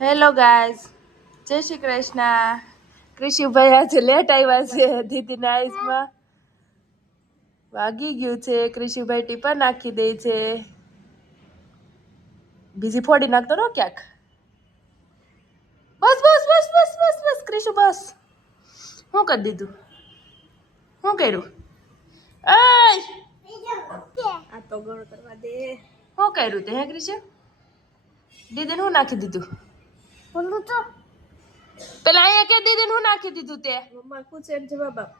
Hello guys, જય શ્રી કૃષ્ણ. કૃષિભાઈ આજે late આવ્યા છે. દીદીના આઈસમાં વાગી ગયું છે. કૃષિભાઈ ટીપા નાખી દે છે. બીજી ફોડી નાખતો નો ક્યાંક. બસ બસ બસ બસ બસ બસ કૃષિ બસ. શું કરી દીધું? શું કર્યું? આ તો ગણ કરવા દે. શું કર્યું તે હે કૃષિ? દીદીને શું નાખી દીધું? બોલું તો પેલા અહીંયા કે દીદીને શું નાખી દીધું તે? મમ્મા પૂછે એમ જવાબ આપ.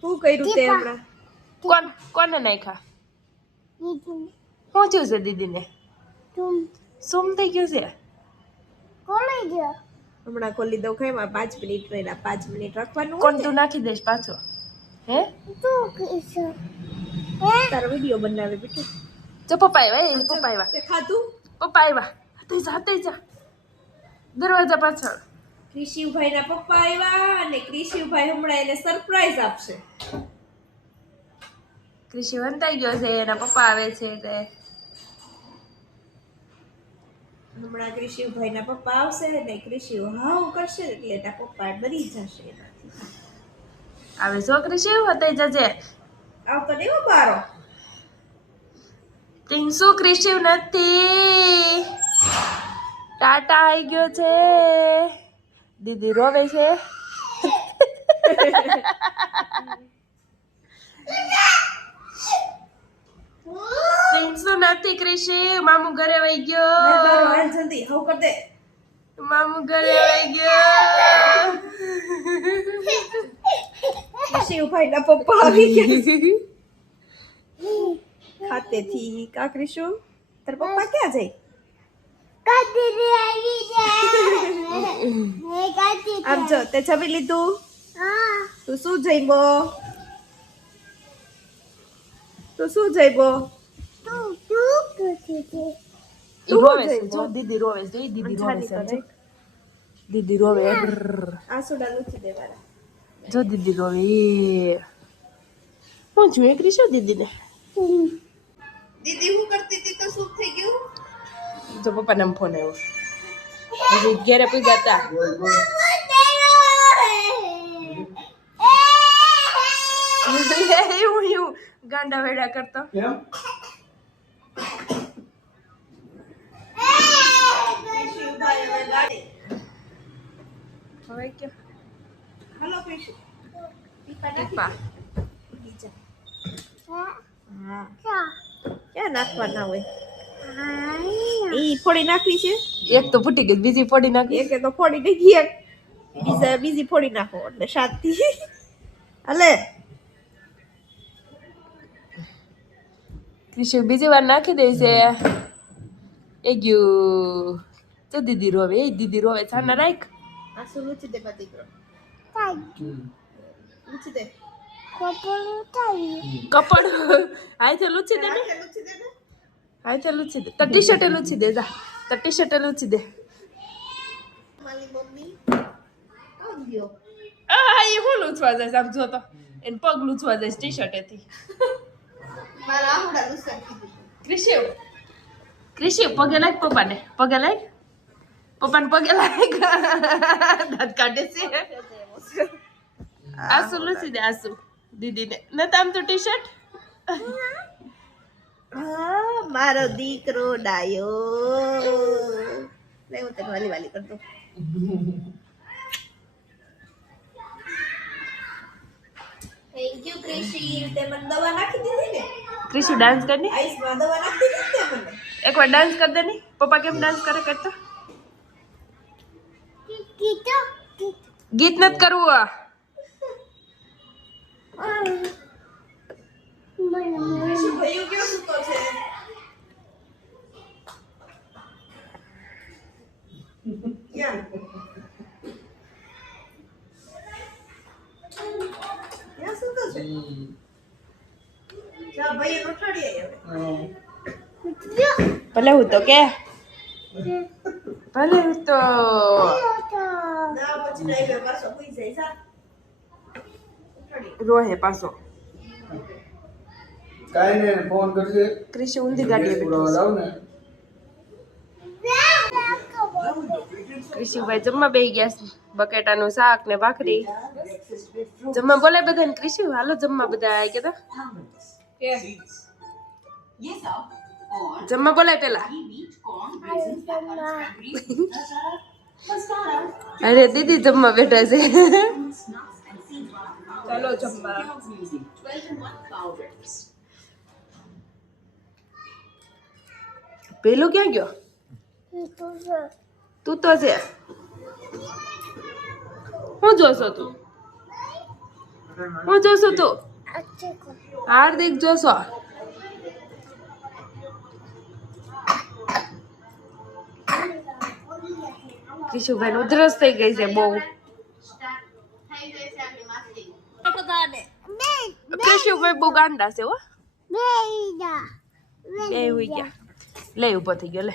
શું કર્યું તે હમણાં? કોને નાખ્યા? શું થયું છે દીદીને? સુમ થઈ ગયું છે. ખોલી ગયો. હમણાં ખોલી દઉં. ખાઈમાં 5 મિનિટ રહેલા. 5 મિનિટ રાખવાનું. કોણ તું નાખી દઈશ પાછો? હે તું કીશું હે તારો વિડિયો બનાવે બેટી. જો પપ્પા આવ્યા. પપ્પા આવ્યા. તે ખાધું? પપ્પા આવ્યા. તે જા દરવાજા પાછળ. કૃષિભાઈના પપ્પા આવ્યા અને કૃષિભાઈ હમણાં એને સરપ્રાઈઝ આપશે. કૃષિ વંતાઈ ગયો છે. એના પપ્પા આવે છે એટલે હમણાં કૃષિભાઈના પપ્પા આવશે ને કૃષિ હાવ કરશે એટલે એના પપ્પા ડરી જશે એનાથી. આવે જો કૃષિ વતાઈ જજે. આવતો દેવો બારો. તીનસુ કૃષિ નથી. ટાટા આવી ગયો છે. દીદી રોવે છે. તીનસુ નથી કૃષિ. મામુ ઘરે વહી ગયો. જલ્દી હાવ કર દે. મામુ ઘરે વહી ગયો. કૃષિભાઈ ના પપ્પા આવી ગયા. ખાતેથી કા કૃષિ તાર પપ્પા ક્યાં જાય? આમ જો તે જમી લીધું? તું શું જમ્યો? તું શું જમ્યો? જો દીદી રોવે છે. દીદી રોવે છે. દીદી રોવે. આંસુડા લૂછી દેવાના. જો દીદી રોવે. હું જોઈએ કૃષિ દીદીને. દીદી શું કરતી હતી તો શું થઈ ગયું? જો પપ્પા નામ ફોન આવ્યો. દીદી ઘેરે પૂજા હતા. એવું ગાંડા વેડા કરતો. હવે કે હાલો કૃષિ પપ્પા બીજા હા ક્યાં નાખવાના હોય? ઈ ફોડી નાખવી છે. એક તો ફૂટી ગઈ. બીજી ફોડી નાખી. એક તો ફોડી નહીં ગઈ. એક બીજી ફોડી નાખો એટલે શાંતિ. હાલે કૃષિ બીજી વાર નાખી દે છે. એ ગયું તો દીદી રોવે. દીદી રોવે. છાના રાખ. આસુ લૂછી દે બધી કરો. લૂછી દે. કપડ હાથે લૂછી દે ને. હાથે લૂછી દે. તો ટી શર્ટ લૂછી દે. જા તો ટી શર્ટ લૂછી દે. મારી મમ્મી કોણ ગયો? એ હું લૂછવા જાય આમ જો તો. એને પગ લૂછવા જાય ટી શર્ટેથી. મારા આહુડા લૂછવા કીધું. કૃષિ પગે લાગ પપ્પાને. પગે લાગ પપ્પાને પગે લાગ. દાંત કાઢે છે. આસુ લૂછી દે. આસુ દીદીને નતા આમ તો ટી શર્ટ. હા મારો દીકરો ડાયો. હું તને વાલી વાલી કરતો. થેન્ક યુ કૃષિ. તે મને દવા નાખી દીધી ને. કૃષિ ડાન્સ કરી. આઈસમાં દવા નાખી દીધી ને મને. એકવાર ડાન્સ કર દે ને. પપ્પા કેમ ડાન્સ કરે કરતો? ગીત નથી કરવું. ભાઈઓ કેવો સૂતો છે? ક્યાં સૂતો છે? જા ભાઈ ઉઠાડી આવે. ભલે હું તો કે ભલે હું તો ના પછી નહીં પાછો કોઈ જાય. જા રોહે પાછો. કાઈ ને ફોન કરજે. કૃષિ ઊંધી ગાડીએ બેઠો. ક્રિશુભાઈ જમવા બેસી ગયા છે. બકેટાનું શાક ને ભાખરી જમવા બોલાય બધાને. ક્રિશુ હાલો જમવા બધા કે તો જમવા બોલાય પેલા. અરે દીદી જમવા બેઠા છે. ચાલો જમવા. પેલું ક્યાં ગયો? તું તો છે. હું જોશો તું? હું જોશો તું? હાર્દિક જોશો? કિશુભાઈ ઉધરસ થઈ ગઈ છે બહુ. કિશુભાઈ બહુ ગાંડા છે હો. બે હુઈ ગયા. લે ઉભો થઈ ગયો. લે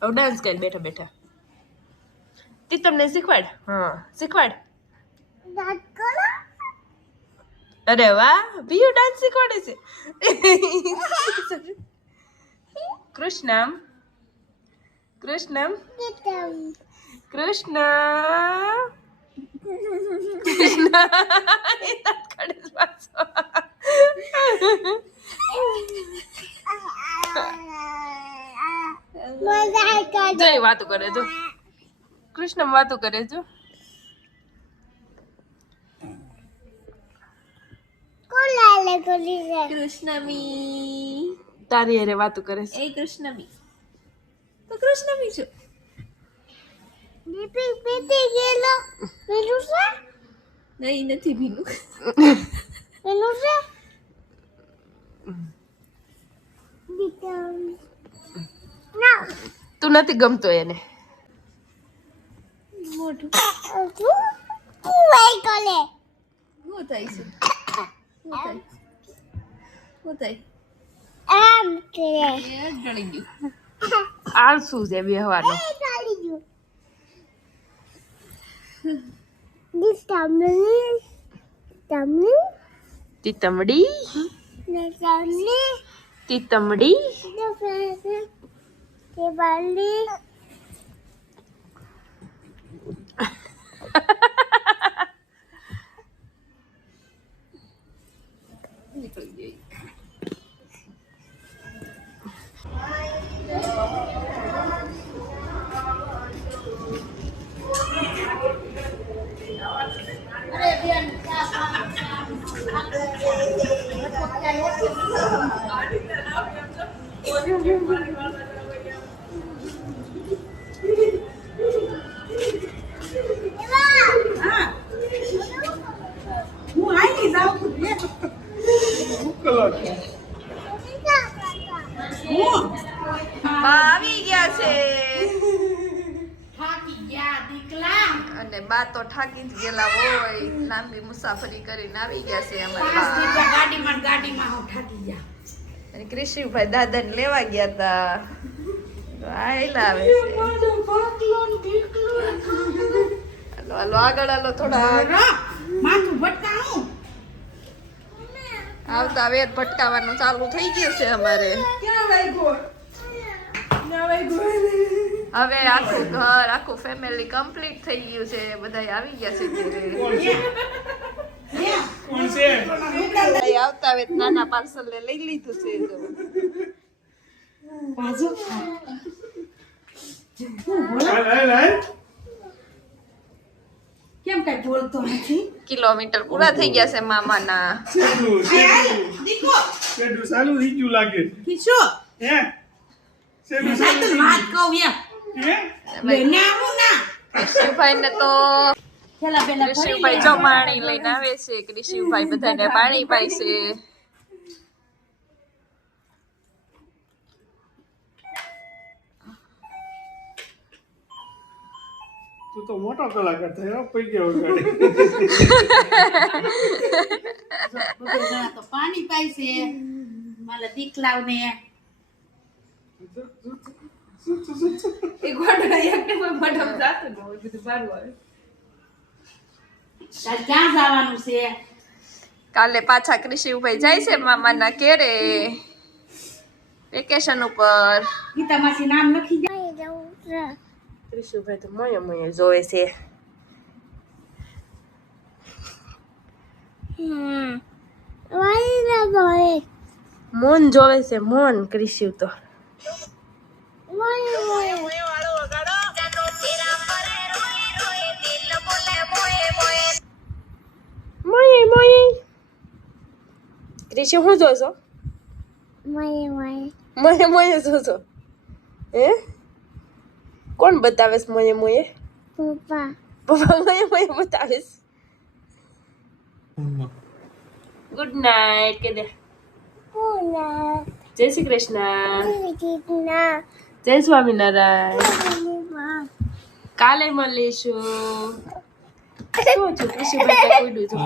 હવે ડાન્સ કરી બેઠા બેઠા. તે તમને શીખવાડ. હા શીખવાડ. અરે વાહ બીજું ડાન્સ શીખવાડે છે. કૃષ્ણમ કૃષ્ણમ કૃષ્ણ જય વાતો કરે જો. કૃષ્ણ વાતો કરે જો. કૃષ્ણમી તારી અરે વાતો કરે છે. એ કૃષ્ણમી તો કૃષ્ણમી છું. નહીં નથી ભીનું. તું નથી ગમતો એને. મોઢું શું થાય છે? આળસુ છે વ્યવહારનો. તીતમડી તીતમડી નીકળી ગઈ. આવી ગયા છે અને બા તો થાકી જ ગયેલા હોય. લાંબી મુસાફરી કરીને આવી ગયા છે અમારા ગાડીમાં. કૃષિભાઈ દાદાને લેવા ગયા હતા. આયલા આવે છે. હાલો આગળ હાલો થોડા. આવતા વેદ ભટકાવાનું ચાલુ થઈ ગયું છે અમારે. હવે આખું ઘર આખું ફેમિલી કમ્પ્લીટ થઈ ગયું છે. બધા આવી ગયા છે. આવતા વેદ નાના પાર્સલ ને લઈ લીધું છે. કેમ કઈ બોલતો નથી? કિલોમીટર પૂરા થઈ ગયા છે મામાના. ચાલુ થઈ ગયું લાગે. કિશો હે વાત કહું કૃષિભાઈ ને તો કૃષિભાઈ જો પાણી લઈને આવે છે. કૃષિભાઈ બધાને પાણી પાય છે. તું તો મોટો કલાકાર થયો પઈ ગયો ગાડી. તો પાણી પાય છે મારા દીકલાવને. એક વાટો એકને કોઈ મઢમ જાતું ન હોય બધું બારું આવે. તાર ક્યાં જવાનું છે? કાલે પાછા કૃષિભાઈ જાય છે મામાના ઘેરે વેકેશન ઉપર. ગીતામાંથી નામ લખી જાય. કૃષિભાઈ તો મોયે મોયે જોવે છે. મોન જોવે છે મોન કૃષિ તો. મોયે મોયે કૃષિ હું જોશો? મોયે મોયે જોશો હે? કોણ બતાવે છે મોયે મોયે? પપ્પા મોયે મોયે બતાવે છે. ગુડ નાઇટ કે દે. જય શ્રી કૃષ્ણ. જય સ્વામિનારાયણ. કાલે મળીશું. શું છું કૃષિભાઈ તો કુડું છું.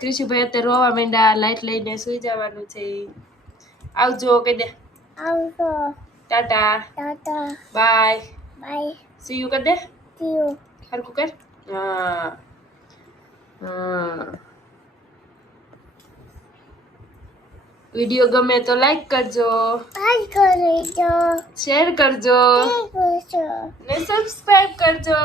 કૃષિભાઈ અત્યારે રોવા માંડ્યા. લાઈટ લઈને સુઈ જવાનું છે. આવજો કે દે. ટાટા બાય સી યુ કર દે. હરકું કર. હા વિડીયો ગમે તો લાઈક કરજો, શેર કરજો ને સબસ્ક્રાઇબ કરજો.